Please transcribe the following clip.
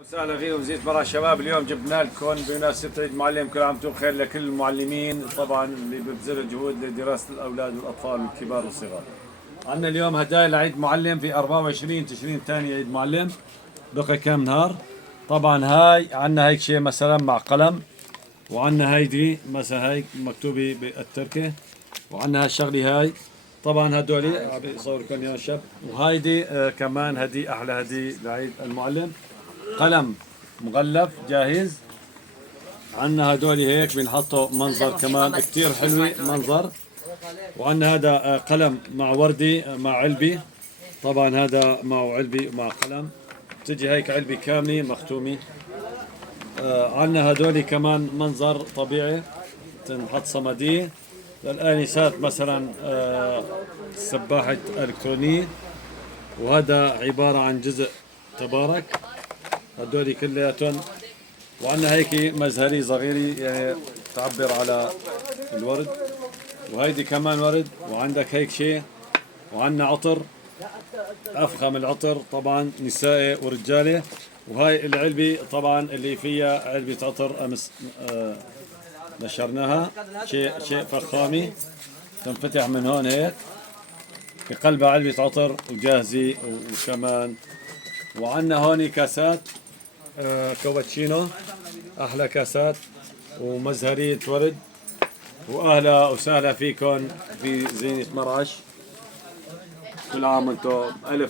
وسهلا فيكم زيد مرة شباب. اليوم جبنا لكم بمناسبة عيد معلم، كل عام وانتم بخير لكل المعلمين طبعا اللي بيبذلوا جهود لدراسة الأولاد والأطفال والكبار والصغار. عندنا اليوم هدايا لعيد معلم في 24 تشرين الثاني عيد معلم، بقي كم نهار. طبعا هاي عندنا هيك شيء مثلا مع قلم، وعندنا هيدي مثلا هيك مكتوبة بالتركي، وعندنا هالشغلة هاي. طبعا هدول عم بيصور لكم يا شباب. وهيدي كمان هدي أحلى هدية لعيد المعلم، قلم مغلف جاهز. عندنا هدول هيك بنحطوا منظر كمان كتير حلوة منظر. وعندنا هذا قلم مع وردي مع علبة، طبعا هذا معه علبة مع قلم، تجي هيك علبة كاملة مختومة. عندنا هدول كمان منظر طبيعي تنحط صمدية للآنسات مثلا، سباحة إلكترونية. وهذا عبارة عن جزء تبارك، هدول كلياتهم. وعندنا هيك مزهرية صغيرة يعني تعبر على الورد، وهيدي كمان ورد. وعندك هيك شيء، وعندنا عطر أفخم العطر طبعا نسائي ورجالي. وهاي العلبة طبعا اللي فيها علبة عطر أمس نشرناها، شيء فخامي تنفتح من هون هيك، بقلبها علبة عطر وجاهزة وكمان. وعندنا هون كاسات كوباتشينو، أحلى كاسات ومزهرية ورد. وأهلا وسهلا فيكم في زينة مرعش، كل عام وانتم ألف